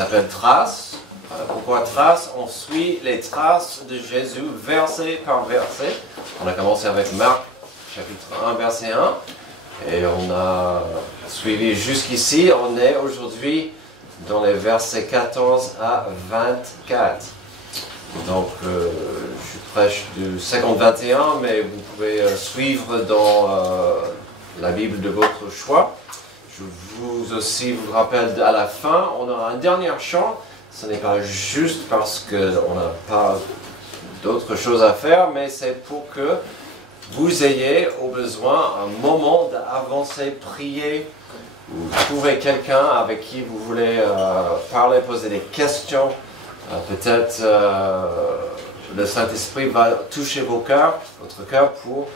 s'appelle Traces. Pourquoi Traces? On suit les traces de Jésus verset par verset. On a commencé avec Marc, chapitre 1, verset 1. Et on a suivi jusqu'ici. On est aujourd'hui dans les versets 14 à 24. Donc, je prêche du 50-21, mais vous pouvez suivre dans la Bible de votre choix. Je vous rappelle à la fin, on aura un dernier chant. Ce n'est pas juste parce qu'on n'a pas d'autres choses à faire, mais c'est pour que vous ayez au besoin un moment d'avancer, prier, ou trouver quelqu'un avec qui vous voulez parler, poser des questions. Peut-être le Saint-Esprit va toucher votre cœur pour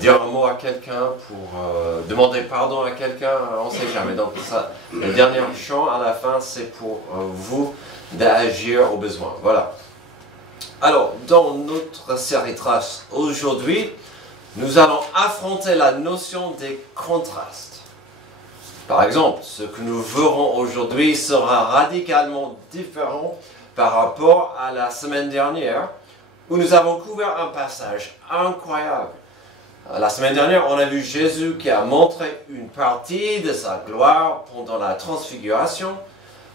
dire un mot à quelqu'un, pour demander pardon à quelqu'un, on ne sait jamais. Donc ça, le dernier chant à la fin, c'est pour vous d'agir au besoin. Voilà. Alors, dans notre série Traces, aujourd'hui, nous allons affronter la notion des contrastes. Par exemple, ce que nous verrons aujourd'hui sera radicalement différent par rapport à la semaine dernière, où nous avons couvert un passage incroyable. La semaine dernière, on a vu Jésus qui a montré une partie de sa gloire pendant la transfiguration,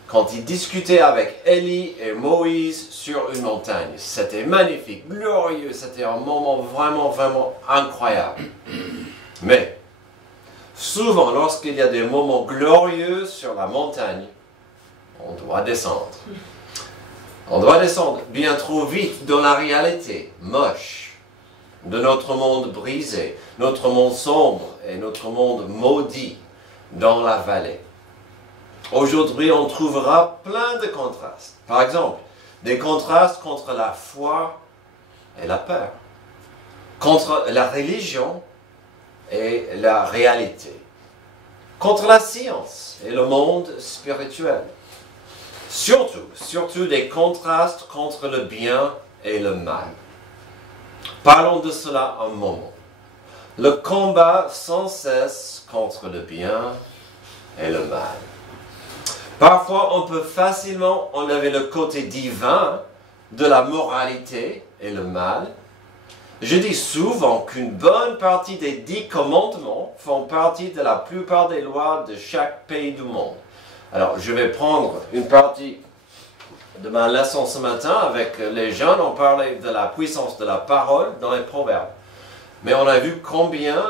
quand il discutait avec Élie et Moïse sur une montagne. C'était magnifique, glorieux, c'était un moment vraiment, vraiment incroyable. Mais, souvent, lorsqu'il y a des moments glorieux sur la montagne, on doit descendre. On doit descendre bien trop vite dans la réalité moche de notre monde brisé, notre monde sombre et notre monde maudit dans la vallée. Aujourd'hui, on trouvera plein de contrastes. Par exemple, des contrastes contre la foi et la peur, contre la religion et la réalité, contre la science et le monde spirituel. Surtout des contrastes contre le bien et le mal. Parlons de cela un moment. Le combat sans cesse contre le bien et le mal. Parfois, on peut facilement enlever le côté divin de la moralité et le mal. Je dis souvent qu'une bonne partie des 10 commandements font partie de la plupart des lois de chaque pays du monde. Alors, je vais prendre une partie de ma leçon ce matin avec les jeunes. On parlait de la puissance de la parole dans les proverbes. Mais on a vu combien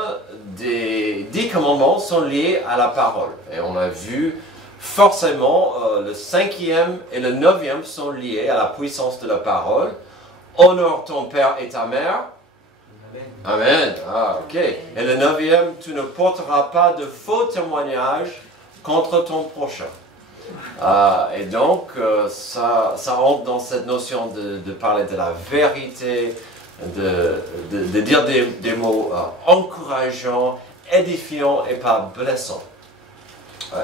des 10 commandements sont liés à la parole. Et on a vu forcément le 5e et le 9e sont liés à la puissance de la parole. Honore ton père et ta mère. Amen. Amen. Ah, ok. Et le 9e, tu ne porteras pas de faux témoignages contre ton prochain. Et donc, ça entre dans cette notion de parler de la vérité, de dire des mots encourageants, édifiants et pas blessants.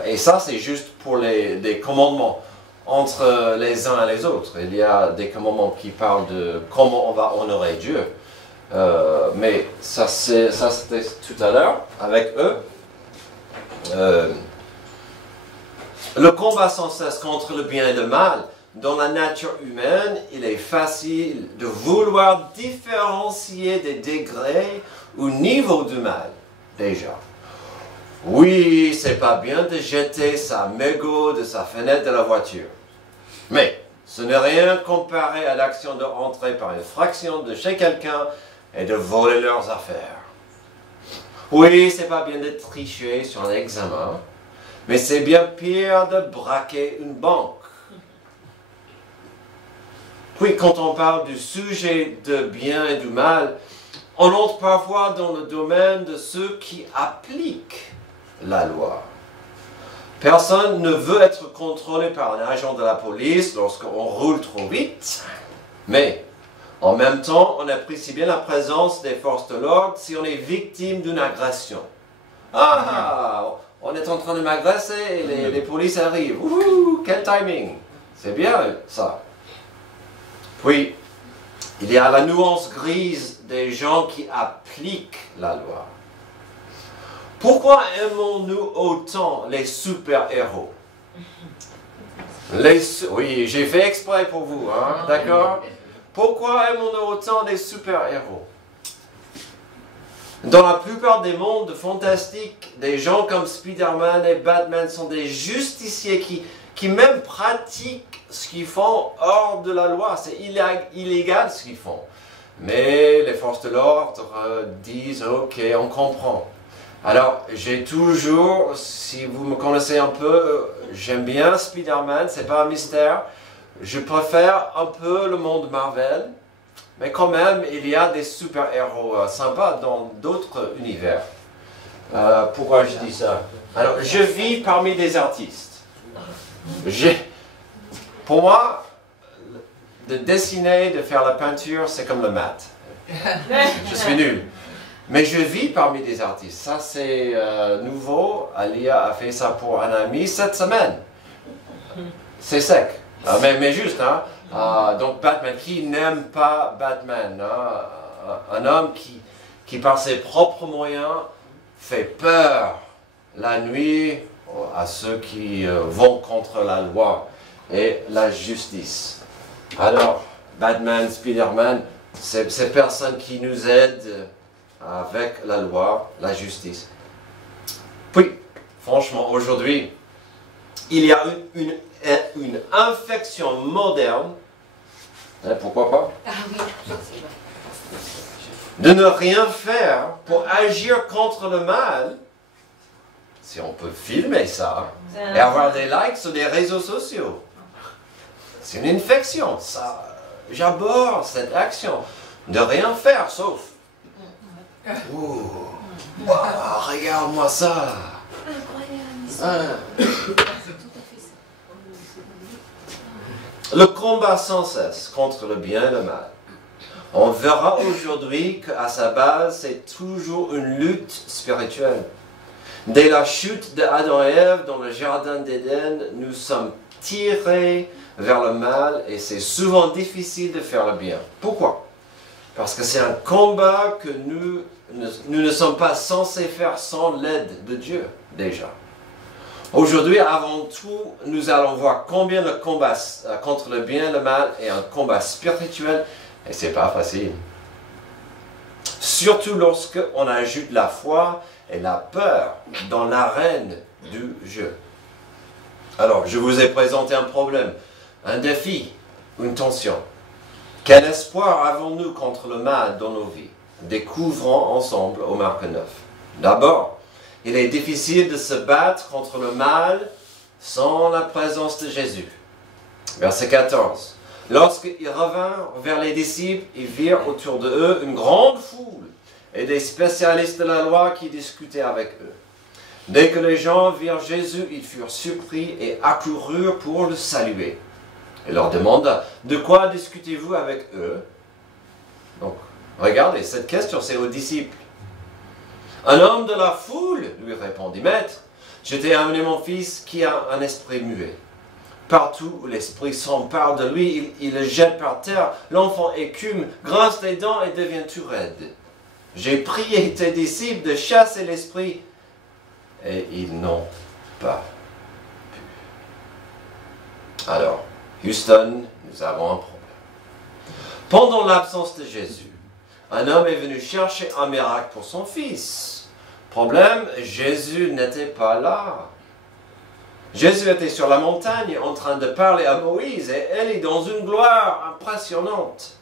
Et ça, c'est juste pour des commandements entre les uns et les autres. Il y a des commandements qui parlent de comment on va honorer Dieu. Mais ça c'était tout à l'heure avec eux. Le combat sans cesse contre le bien et le mal, dans la nature humaine, il est facile de vouloir différencier des degrés ou niveaux du mal, déjà. Oui, c'est pas bien de jeter sa mégot de sa fenêtre de la voiture. Mais ce n'est rien comparé à l'action de rentrer par une fraction de chez quelqu'un et de voler leurs affaires. Oui, c'est pas bien de tricher sur un examen, mais c'est bien pire de braquer une banque. Puis quand on parle du sujet de bien et du mal, on entre parfois dans le domaine de ceux qui appliquent la loi. Personne ne veut être contrôlé par un agent de la police lorsqu'on roule trop vite, mais en même temps, on apprécie bien la présence des forces de l'ordre si on est victime d'une agression. Ah, on est en train de m'agresser et les polices arrivent. Ouh, quel timing! C'est bien ça. Puis, il y a la nuance grise des gens qui appliquent la loi. Pourquoi aimons-nous autant les super-héros? Oui, j'ai fait exprès pour vous, hein, d'accord? Pourquoi aimons-nous autant les super-héros? Dans la plupart des mondes fantastiques, des gens comme Spider-Man et Batman sont des justiciers qui même pratiquent ce qu'ils font hors de la loi. C'est illégal ce qu'ils font. Mais les forces de l'ordre disent « Ok, on comprend ». Alors, j'ai toujours, si vous me connaissez un peu, j'aime bien Spider-Man, c'est pas un mystère. Je préfère un peu le monde Marvel, mais quand même, il y a des super-héros sympas dans d'autres univers. Pourquoi je dis ça? Alors, je vis parmi des artistes. Pour moi, de dessiner, de faire la peinture, c'est comme le maths. Je suis nul. Mais je vis parmi des artistes. Ça, c'est nouveau. Alia a fait ça pour un ami cette semaine. C'est sec. Mais juste, hein. Donc Batman, qui n'aime pas Batman, hein? Un homme qui, par ses propres moyens, fait peur la nuit à ceux qui vont contre la loi et la justice. Alors, Batman, Spider-Man, ces personnes qui nous aident avec la loi, la justice. Puis, franchement, aujourd'hui, il y a une infection moderne, hein, pourquoi pas, de ne rien faire pour agir contre le mal, si on peut filmer ça, et avoir des likes sur les réseaux sociaux. C'est une infection, ça, j'aborde cette action, de rien faire, sauf oh, wow, regarde-moi ça. Incroyable. Le combat sans cesse contre le bien et le mal. On verra aujourd'hui qu'à sa base, c'est toujours une lutte spirituelle. Dès la chute d'Adam et Ève dans le jardin d'Éden, nous sommes tirés vers le mal et c'est souvent difficile de faire le bien. Pourquoi? Parce que c'est un combat que nous ne sommes pas censés faire sans l'aide de Dieu, déjà. Aujourd'hui, avant tout, nous allons voir combien le combat contre le bien et le mal est un combat spirituel, et c'est pas facile. Surtout lorsque on ajoute la foi et la peur dans l'arène du jeu. Alors, je vous ai présenté un problème, un défi, une tension. Quel espoir avons-nous contre le mal dans nos vies? Découvrons ensemble au Marc 9. D'abord, il est difficile de se battre contre le mal sans la présence de Jésus. Verset 14. Lorsqu'ils revinrent vers les disciples, ils virent autour de eux une grande foule et des spécialistes de la loi qui discutaient avec eux. Dès que les gens virent Jésus, ils furent surpris et accoururent pour le saluer. Il leur demanda, de quoi discutez-vous avec eux? Donc, regardez, cette question, c'est aux disciples. Un homme de la foule, lui répondit, Maître, je t'ai amené mon fils qui a un esprit muet. Partout où l'esprit s'empare de lui, il le jette par terre. L'enfant écume, grince des dents et devient tout raide. J'ai prié tes disciples de chasser l'esprit et ils n'ont pas pu. Alors, Houston, nous avons un problème. Pendant l'absence de Jésus, un homme est venu chercher un miracle pour son fils. Problème, Jésus n'était pas là. Jésus était sur la montagne en train de parler à Moïse et elle est dans une gloire impressionnante.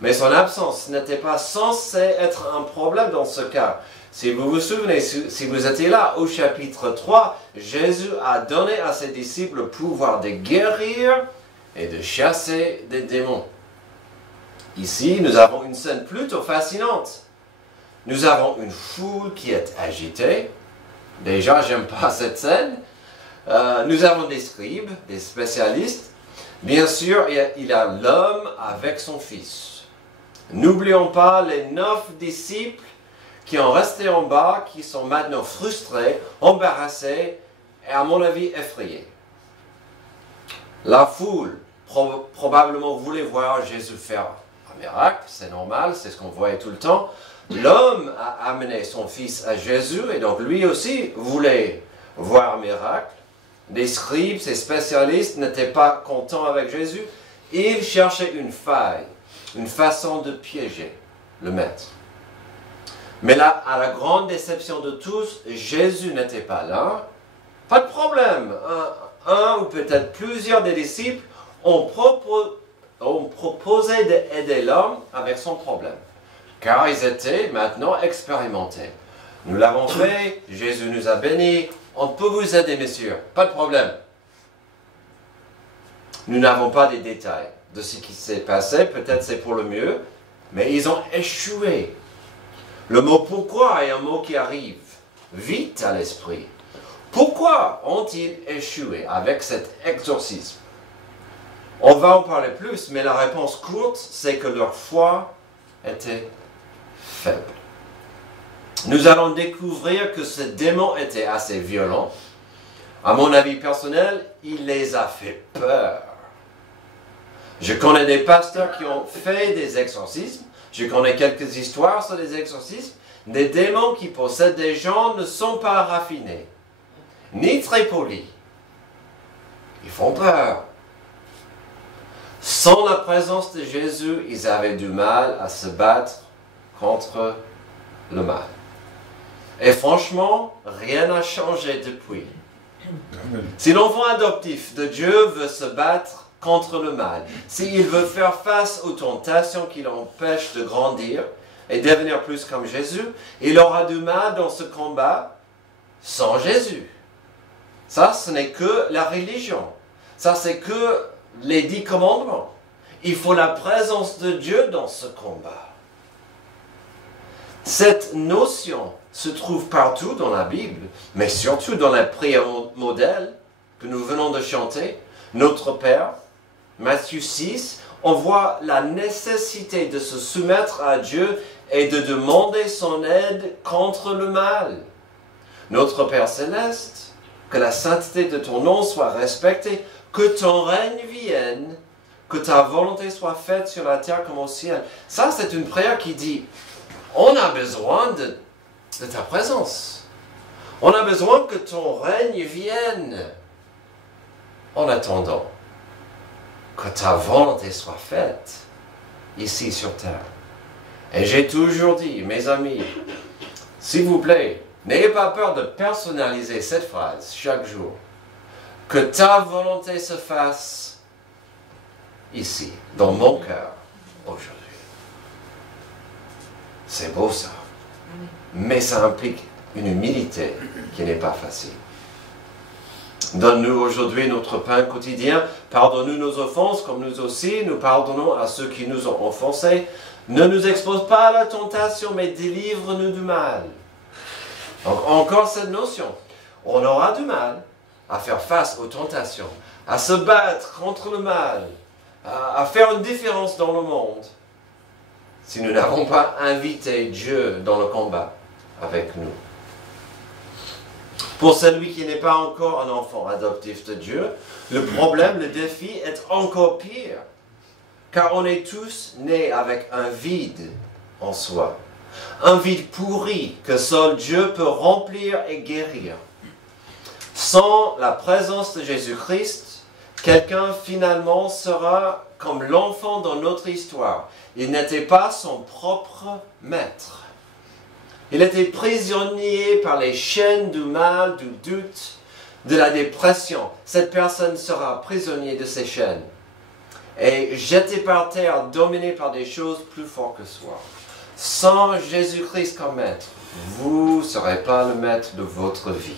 Mais son absence n'était pas censée être un problème dans ce cas. Si vous vous souvenez, si vous étiez là au chapitre 3, Jésus a donné à ses disciples le pouvoir de guérir et de chasser des démons. Ici, nous avons une scène plutôt fascinante. Nous avons une foule qui est agitée. Déjà, j'aime pas cette scène. Nous avons des scribes, des spécialistes. Bien sûr, il y a l'homme avec son fils. N'oublions pas les 9 disciples qui ont resté en bas, qui sont maintenant frustrés, embarrassés et à mon avis effrayés. La foule probablement voulait voir Jésus faire un miracle, c'est normal, c'est ce qu'on voyait tout le temps. L'homme a amené son fils à Jésus et donc lui aussi voulait voir un miracle. les scribes, ces spécialistes, n'étaient pas contents avec Jésus. Ils cherchaient une faille, une façon de piéger le maître. Mais là, à la grande déception de tous, Jésus n'était pas là. Pas de problème. Un ou peut-être plusieurs des disciples ont proposé d'aider l'homme avec son problème. Car ils étaient maintenant expérimentés. Nous l'avons fait, Jésus nous a bénis. On peut vous aider, messieurs. Pas de problème. Nous n'avons pas des détails de ce qui s'est passé. Peut-être c'est pour le mieux. Mais ils ont échoué. Le mot « pourquoi » est un mot qui arrive vite à l'esprit. Pourquoi ont-ils échoué avec cet exorcisme? On va en parler plus, mais la réponse courte, c'est que leur foi était faible. Nous allons découvrir que ce démon était assez violent. À mon avis personnel, il les a fait peur. Je connais des pasteurs qui ont fait des exorcismes. Je connais quelques histoires sur les exorcismes. Des démons qui possèdent des gens ne sont pas raffinés, ni très polis. Ils font peur. Sans la présence de Jésus, ils avaient du mal à se battre contre le mal. Et franchement, rien n'a changé depuis. Si l'enfant adoptif de Dieu veut se battre contre le mal, s'il veut faire face aux tentations qui l'empêchent de grandir et devenir plus comme Jésus, il aura du mal dans ce combat sans Jésus. Ça, ce n'est que la religion. Ça, c'est que les 10 commandements. Il faut la présence de Dieu dans ce combat. Cette notion se trouve partout dans la Bible, mais surtout dans la prière modèle que nous venons de chanter, Notre Père, Matthieu 6, on voit la nécessité de se soumettre à Dieu et de demander son aide contre le mal. Notre Père Céleste, que la sainteté de ton nom soit respectée, que ton règne vienne, que ta volonté soit faite sur la terre comme au ciel. Ça, c'est une prière qui dit, on a besoin de ta présence. On a besoin que ton règne vienne. En attendant que ta volonté soit faite ici sur terre. Et j'ai toujours dit, mes amis, s'il vous plaît, n'ayez pas peur de personnaliser cette phrase chaque jour. Que ta volonté se fasse ici, dans mon cœur, aujourd'hui. C'est beau ça. Mais ça implique une humilité qui n'est pas facile. Donne-nous aujourd'hui notre pain quotidien. Pardonne-nous nos offenses, comme nous aussi, nous pardonnons à ceux qui nous ont offensés. Ne nous expose pas à la tentation, mais délivre-nous du mal. Donc, encore cette notion. On aura du mal à faire face aux tentations, à se battre contre le mal, à faire une différence dans le monde, si nous n'avons pas invité Dieu dans le combat avec nous. Pour celui qui n'est pas encore un enfant adoptif de Dieu, le problème, le défi est encore pire. Car on est tous nés avec un vide en soi. Un vide pourri que seul Dieu peut remplir et guérir. Sans la présence de Jésus-Christ, quelqu'un finalement sera comme l'enfant dans notre histoire. Il n'était pas son propre maître. Il était prisonnier par les chaînes du mal, du doute, de la dépression. Cette personne sera prisonnier de ces chaînes et jeté par terre, dominé par des choses plus fortes que soi. Sans Jésus-Christ comme maître, vous ne serez pas le maître de votre vie.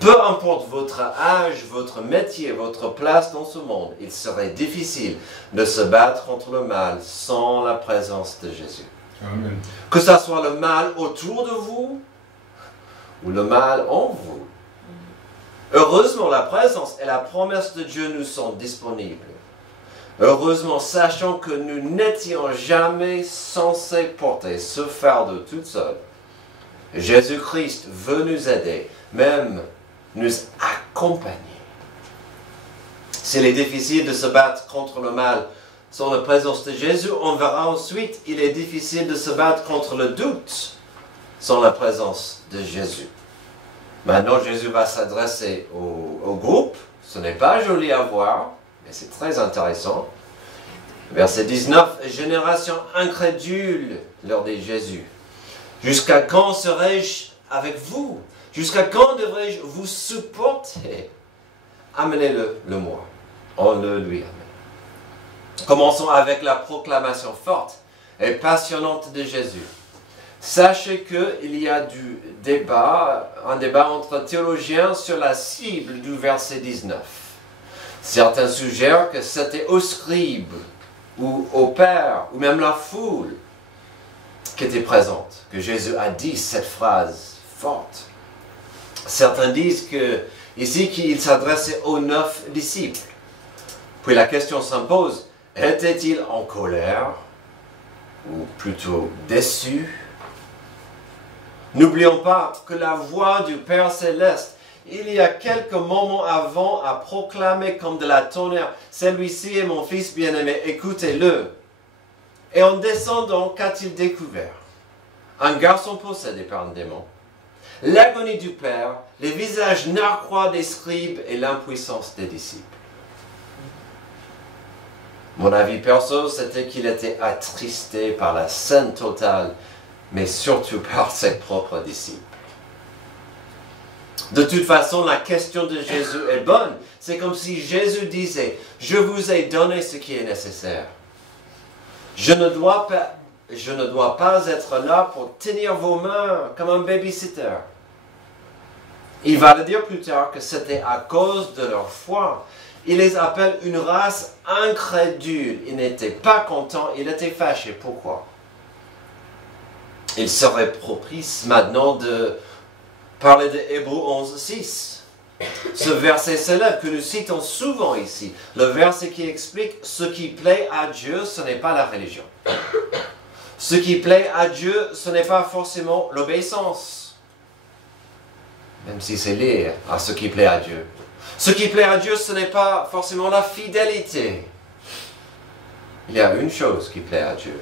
Peu importe votre âge, votre métier, votre place dans ce monde, il serait difficile de se battre contre le mal sans la présence de Jésus. Amen. Que ce soit le mal autour de vous ou le mal en vous. Heureusement, la présence et la promesse de Dieu nous sont disponibles. Heureusement, sachant que nous n'étions jamais censés porter ce fardeau tout seul. Jésus-Christ veut nous aider, même nous accompagner. S'il est difficile de se battre contre le mal sans la présence de Jésus, on verra ensuite, il est difficile de se battre contre le doute sans la présence de Jésus. Maintenant, Jésus va s'adresser au groupe. Ce n'est pas joli à voir, mais c'est très intéressant. Verset 19, génération incrédule, leur dit Jésus. Jusqu'à quand serai-je avec vous? Jusqu'à quand devrais-je vous supporter? Amenez-le moi. On le lui amène. Commençons avec la proclamation forte et passionnante de Jésus. Sachez qu'il y a un débat entre théologiens sur la cible du verset 19. Certains suggèrent que c'était aux scribes ou aux pères ou même la foule qui était présente que Jésus a dit cette phrase forte. Certains disent ici qu'il s'adressait aux 9 disciples. Puis la question s'impose, était-il en colère ou plutôt déçu? N'oublions pas que la voix du Père Céleste, il y a quelques moments avant, a proclamé comme de la tonnerre, « Celui-ci est mon Fils bien-aimé, écoutez-le ». Et en descendant, qu'a-t-il découvert? Un garçon possédé par un démon. L'agonie du Père, les visages narquois des scribes et l'impuissance des disciples. Mon avis perso, c'était qu'il était attristé par la scène totale, mais surtout par ses propres disciples. De toute façon, la question de Jésus est bonne. C'est comme si Jésus disait, « Je vous ai donné ce qui est nécessaire. Je ne dois pas être là pour tenir vos mains comme un babysitter. » Il va le dire plus tard que c'était à cause de leur foi. Il les appelle une race incrédule. Il n'était pas content, il était fâché. Pourquoi? Il serait propice maintenant de parler de Hébreux 11, 6. Ce verset célèbre que nous citons souvent ici. Le verset qui explique ce qui plaît à Dieu, ce n'est pas la religion. Ce qui plaît à Dieu, ce n'est pas forcément l'obéissance. Même si c'est lié à ce qui plaît à Dieu. Ce qui plaît à Dieu, ce n'est pas forcément la fidélité. Il y a une chose qui plaît à Dieu.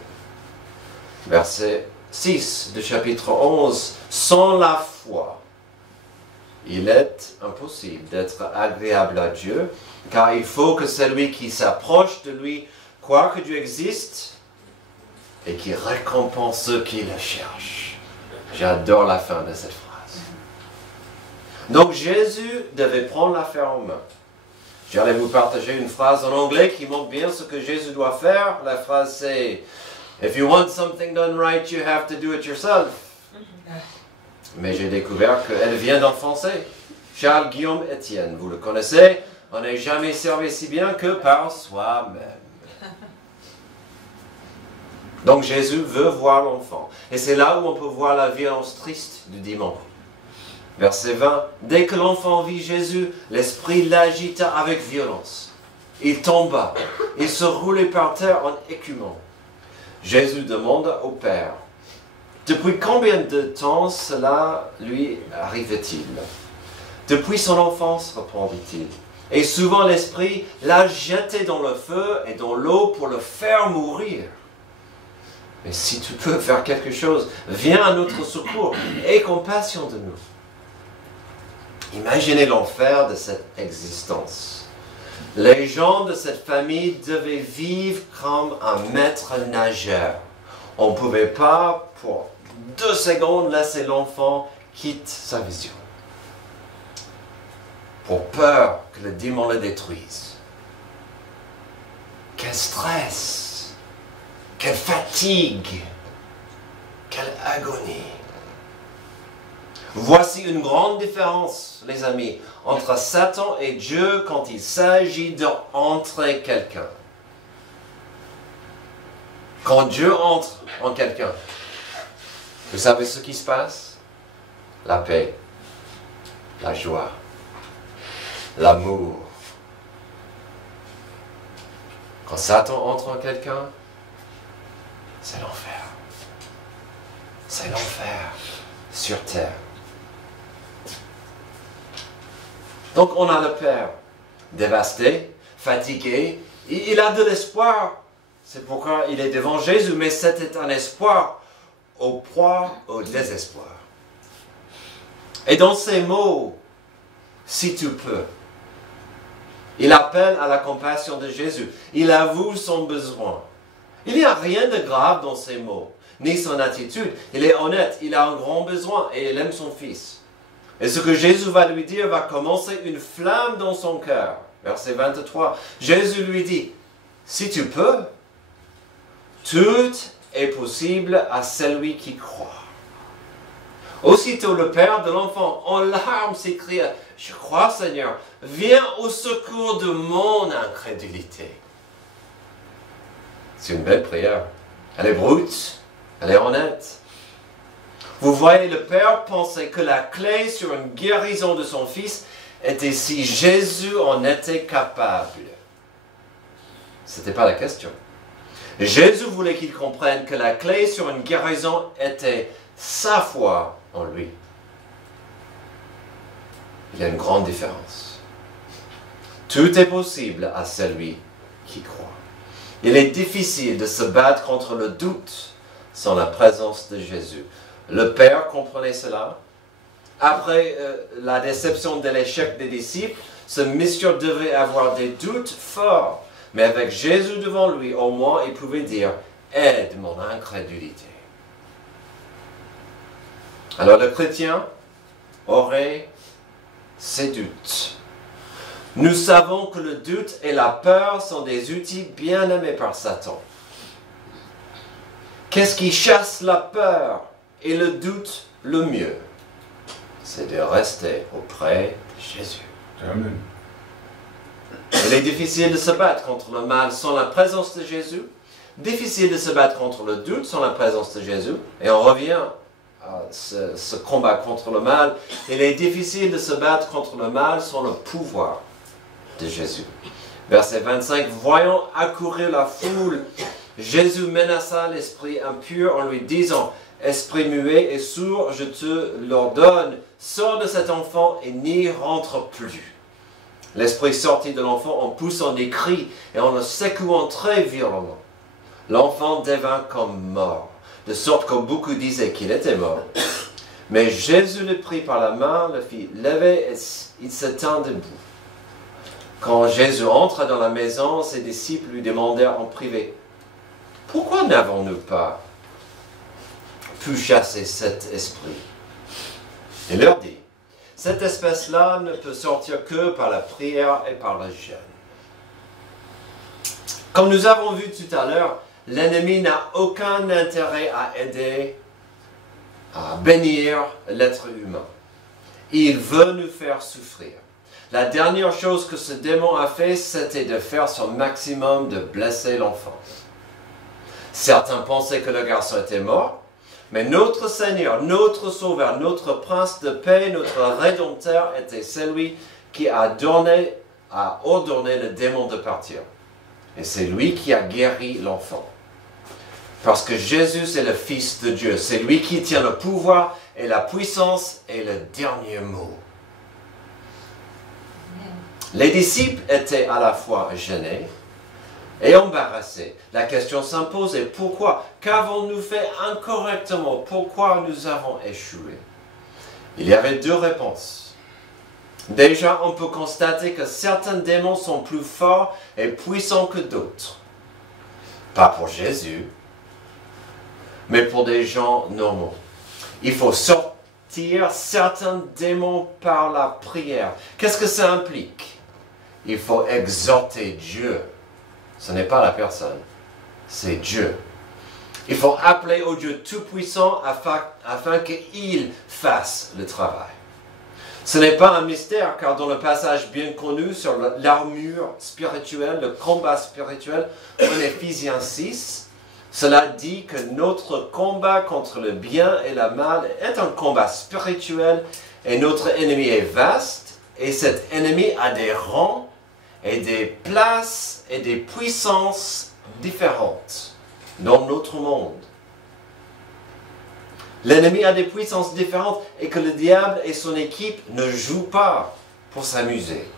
Verset 6 du chapitre 11. Sans la foi, il est impossible d'être agréable à Dieu, car il faut que celui qui s'approche de lui croit que Dieu existe et qui récompense ceux qui le cherchent. J'adore la fin de cette phrase. Donc Jésus devait prendre l'affaire en main. J'allais vous partager une phrase en anglais qui montre bien ce que Jésus doit faire. La phrase c'est « If you want something done right, you have to do it yourself ». Mais j'ai découvert qu'elle vient d'un Français. Charles Guillaume Etienne, vous le connaissez. On n'est jamais servi si bien que par soi-même. Donc Jésus veut voir l'enfant. Et c'est là où on peut voir la violence triste du démon. Verset 20. Dès que l'enfant vit Jésus, l'esprit l'agita avec violence. Il tomba. Il se roulait par terre en écumant. Jésus demande au Père, depuis combien de temps cela lui arrive-t-il? Depuis son enfance, répondit-il. Et souvent l'esprit l'a jeté dans le feu et dans l'eau pour le faire mourir. Mais si tu peux faire quelque chose, viens à notre secours. Aie compassion de nous. Imaginez l'enfer de cette existence. Les gens de cette famille devaient vivre comme un maître nageur. On ne pouvait pas, pour 2 secondes, laisser l'enfant quitter sa vision. Pour peur que le démon le détruise. Quel stress! Quelle fatigue! Quelle agonie! Voici une grande différence, les amis, entre Satan et Dieu quand il s'agit d'entrer quelqu'un. Quand Dieu entre en quelqu'un, vous savez ce qui se passe? La paix, la joie, l'amour. Quand Satan entre en quelqu'un, c'est l'enfer. C'est l'enfer sur terre. Donc on a le Père dévasté, fatigué, il a de l'espoir. C'est pourquoi il est devant Jésus, mais c'était un espoir au proie au désespoir. Et dans ces mots, si tu peux, il appelle à la compassion de Jésus. Il avoue son besoin. Il n'y a rien de grave dans ces mots, ni son attitude. Il est honnête, il a un grand besoin et il aime son fils. Et ce que Jésus va lui dire va commencer une flamme dans son cœur. Verset 23, Jésus lui dit, si tu peux, tout est possible à celui qui croit. Aussitôt le père de l'enfant, en larmes, s'écria, je crois Seigneur, viens au secours de mon incrédulité. C'est une belle prière. Elle est brute, elle est honnête. Vous voyez, le père pensait que la clé sur une guérison de son fils était si Jésus en était capable. Ce n'était pas la question. Jésus voulait qu'il comprenne que la clé sur une guérison était sa foi en lui. Il y a une grande différence. Tout est possible à celui qui croit. Il est difficile de se battre contre le doute sans la présence de Jésus. Le Père comprenait cela. Après la déception de l'échec des disciples, ce monsieur devait avoir des doutes forts. Mais avec Jésus devant lui, au moins, il pouvait dire « Aide mon incrédulité ». Alors le chrétien aurait ses doutes. Nous savons que le doute et la peur sont des outils bien aimés par Satan. Qu'est-ce qui chasse la peur et le doute le mieux? C'est de rester auprès de Jésus. Amen. Il est difficile de se battre contre le mal sans la présence de Jésus. Difficile de se battre contre le doute sans la présence de Jésus. Et on revient à ce combat contre le mal. Il est difficile de se battre contre le mal sans le pouvoir de Jésus. Verset 25. Voyant accourir la foule, Jésus menaça l'esprit impur en lui disant, esprit muet et sourd, je te l'ordonne, sors de cet enfant et n'y rentre plus. L'esprit sortit de l'enfant en poussant des cris et en le secouant très violemment. L'enfant devint comme mort, de sorte que beaucoup disaient qu'il était mort. Mais Jésus le prit par la main, le fit lever et il se tint debout. Quand Jésus entra dans la maison, ses disciples lui demandèrent en privé, « Pourquoi n'avons-nous pas pu chasser cet esprit ?» Il leur dit, « Cette espèce-là ne peut sortir que par la prière et par le jeûne. » Comme nous avons vu tout à l'heure, l'ennemi n'a aucun intérêt à aider, à bénir l'être humain. Il veut nous faire souffrir. La dernière chose que ce démon a fait, c'était de faire son maximum de blesser l'enfant. Certains pensaient que le garçon était mort, mais notre Seigneur, notre Sauveur, notre Prince de paix, notre Rédempteur était celui qui a ordonné le démon de partir. Et c'est lui qui a guéri l'enfant. Parce que Jésus, c'est le Fils de Dieu. C'est lui qui tient le pouvoir et la puissance et le dernier mot. Les disciples étaient à la fois gênés et embarrassés. La question s'imposait, pourquoi? Qu'avons-nous fait incorrectement? Pourquoi nous avons échoué? Il y avait deux réponses. Déjà, on peut constater que certains démons sont plus forts et puissants que d'autres. Pas pour Jésus, mais pour des gens normaux. Il faut sortir certains démons par la prière. Qu'est-ce que ça implique? Il faut exhorter Dieu. Ce n'est pas la personne, c'est Dieu. Il faut appeler au Dieu Tout-Puissant afin qu'il fasse le travail. Ce n'est pas un mystère, car dans le passage bien connu sur l'armure spirituelle, le combat spirituel, en Éphésiens 6, cela dit que notre combat contre le bien et le mal est un combat spirituel et notre ennemi est vaste et cet ennemi a des rangs et des places et des puissances différentes dans notre monde. L'ennemi a des puissances différentes et que le diable et son équipe ne jouent pas pour s'amuser.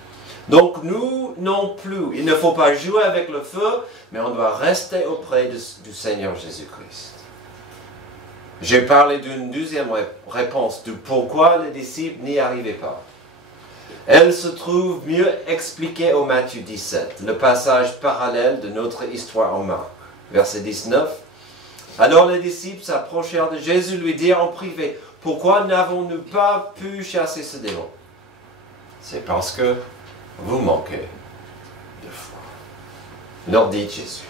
Donc nous non plus. Il ne faut pas jouer avec le feu, mais on doit rester auprès du Seigneur Jésus-Christ. J'ai parlé d'une deuxième réponse de pourquoi les disciples n'y arrivaient pas. Elle se trouve mieux expliquée au Matthieu 17, le passage parallèle de notre histoire en Marc. Verset 19. Alors les disciples s'approchèrent de Jésus, lui dirent en privé, « Pourquoi n'avons-nous pas pu chasser ce démon ?» C'est parce que vous manquez de foi. Leur dit Jésus.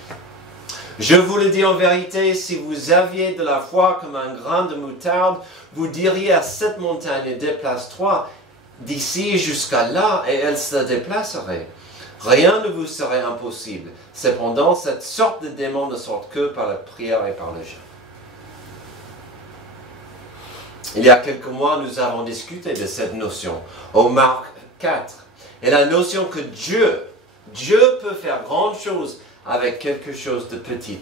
Je vous le dis en vérité, si vous aviez de la foi comme un grain de moutarde, vous diriez à cette montagne, déplace-toi d'ici jusqu'à là, et elle se déplacerait. Rien ne vous serait impossible. Cependant, cette sorte de démon ne sort que par la prière et par le jeûne. Il y a quelques mois, nous avons discuté de cette notion au Marc 4. Et la notion que Dieu peut faire grandes choses avec quelque chose de petit,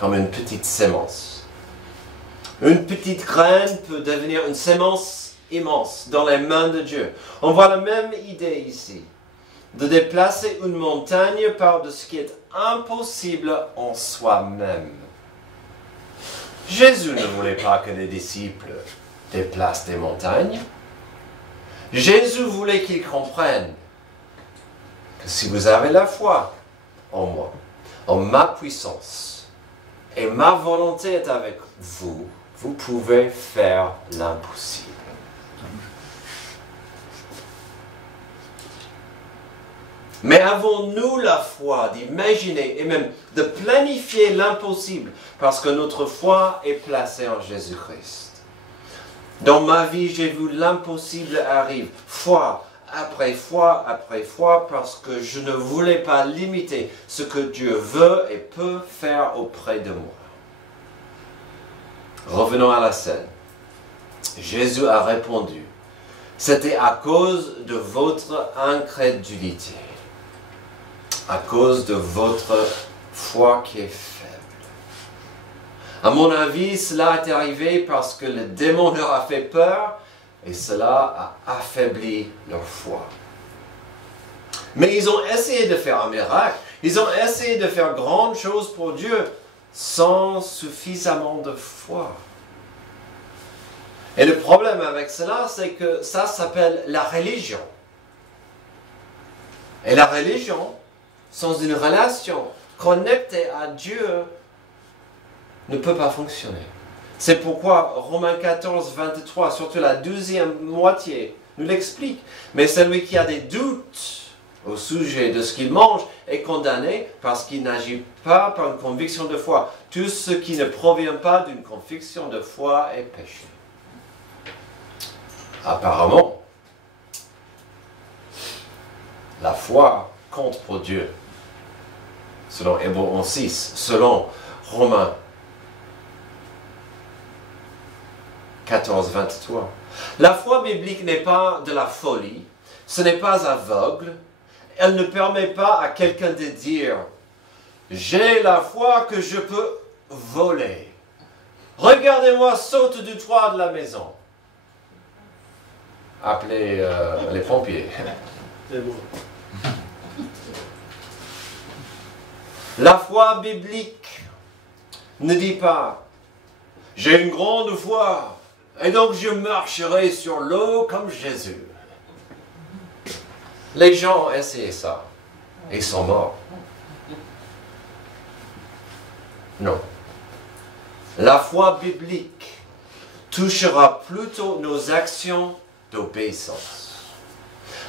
comme une petite sémence. Une petite graine peut devenir une sémence immense dans les mains de Dieu. On voit la même idée ici, de déplacer une montagne par de ce qui est impossible en soi-même. Jésus ne voulait pas que les disciples déplacent des montagnes. Jésus voulait qu'ils comprennent que si vous avez la foi en moi, en ma puissance, et ma volonté est avec vous, vous pouvez faire l'impossible. Mais avons-nous la foi d'imaginer et même de planifier l'impossible parce que notre foi est placée en Jésus-Christ? Dans ma vie, j'ai vu l'impossible arriver, fois après fois après fois, parce que je ne voulais pas limiter ce que Dieu veut et peut faire auprès de moi. Revenons à la scène. Jésus a répondu, c'était à cause de votre incrédulité, à cause de votre foi qui est faible. À mon avis, cela est arrivé parce que le démon leur a fait peur et cela a affaibli leur foi. Mais ils ont essayé de faire un miracle, ils ont essayé de faire grandes choses pour Dieu sans suffisamment de foi. Et le problème avec cela, c'est que ça s'appelle la religion. Et la religion, sans une relation connectée à Dieu, ne peut pas fonctionner. C'est pourquoi Romains 14, 23, surtout la deuxième moitié, nous l'explique. Mais celui qui a des doutes au sujet de ce qu'il mange est condamné parce qu'il n'agit pas par une conviction de foi. Tout ce qui ne provient pas d'une conviction de foi est péché. Apparemment, la foi compte pour Dieu. Selon Hébreux 11:6, selon Romains 14, 23. La foi biblique n'est pas de la folie, ce n'est pas aveugle, elle ne permet pas à quelqu'un de dire « J'ai la foi que je peux voler. Regardez-moi, saute du toit de la maison. » Appelez les pompiers. La foi biblique ne dit pas « J'ai une grande foi et donc je marcherai sur l'eau comme Jésus. » Les gens ont essayé ça et sont morts. Non. La foi biblique touchera plutôt nos actions d'obéissance.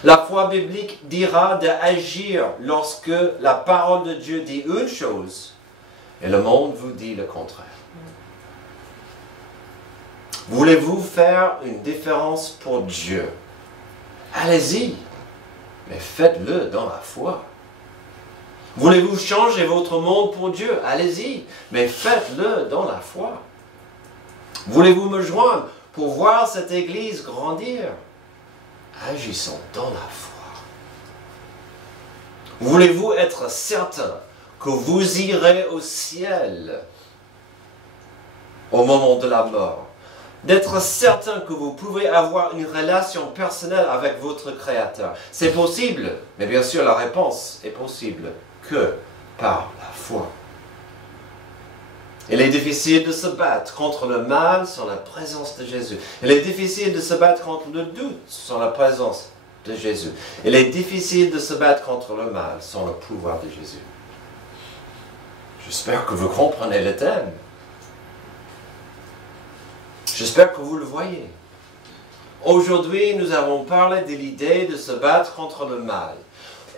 La foi biblique dira d'agir lorsque la parole de Dieu dit une chose et le monde vous dit le contraire. Voulez-vous faire une différence pour Dieu? Allez-y, mais faites-le dans la foi. Voulez-vous changer votre monde pour Dieu? Allez-y, mais faites-le dans la foi. Voulez-vous me joindre pour voir cette Église grandir? Agissons dans la foi. Voulez-vous être certain que vous irez au ciel au moment de la mort? D'être certain que vous pouvez avoir une relation personnelle avec votre Créateur. C'est possible, mais bien sûr la réponse est possible que par la foi. Il est difficile de se battre contre le mal sans la présence de Jésus. Il est difficile de se battre contre le doute sans la présence de Jésus. Il est difficile de se battre contre le mal sans le pouvoir de Jésus. J'espère que vous comprenez le thème. J'espère que vous le voyez. Aujourd'hui, nous avons parlé de l'idée de se battre contre le mal.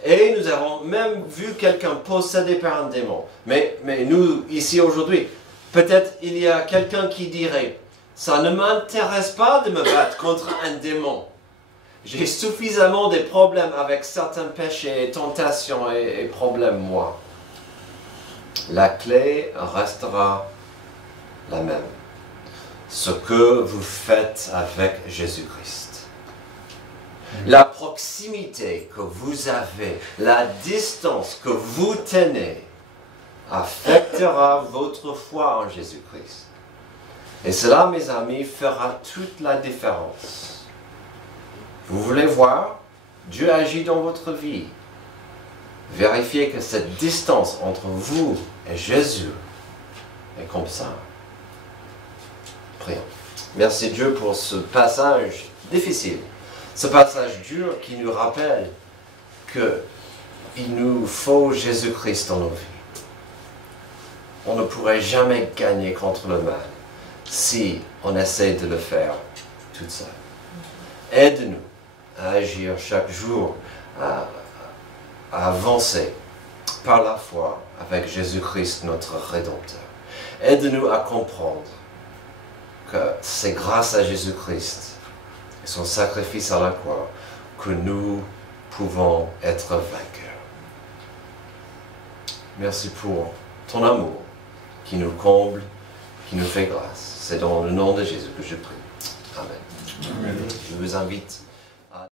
Et nous avons même vu quelqu'un possédé par un démon. Mais nous, ici aujourd'hui, peut-être il y a quelqu'un qui dirait, ça ne m'intéresse pas de me battre contre un démon. J'ai suffisamment de problèmes avec certains péchés, tentations et problèmes, moi. La clé restera la même. Ce que vous faites avec Jésus-Christ. La proximité que vous avez, la distance que vous tenez, affectera votre foi en Jésus-Christ. Et cela, mes amis, fera toute la différence. Vous voulez voir Dieu agit dans votre vie. Vérifiez que cette distance entre vous et Jésus est comme ça. Prions. Merci Dieu pour ce passage difficile. Ce passage dur qui nous rappelle qu'il nous faut Jésus-Christ dans nos vies. On ne pourrait jamais gagner contre le mal si on essaie de le faire tout seul. Aide-nous à agir chaque jour, à avancer par la foi avec Jésus-Christ, notre Rédempteur. Aide-nous à comprendre que c'est grâce à Jésus-Christ et son sacrifice à la croix que nous pouvons être vainqueurs. Merci pour ton amour qui nous comble, qui nous fait grâce. C'est dans le nom de Jésus que je prie. Amen. Amen. Je vous invite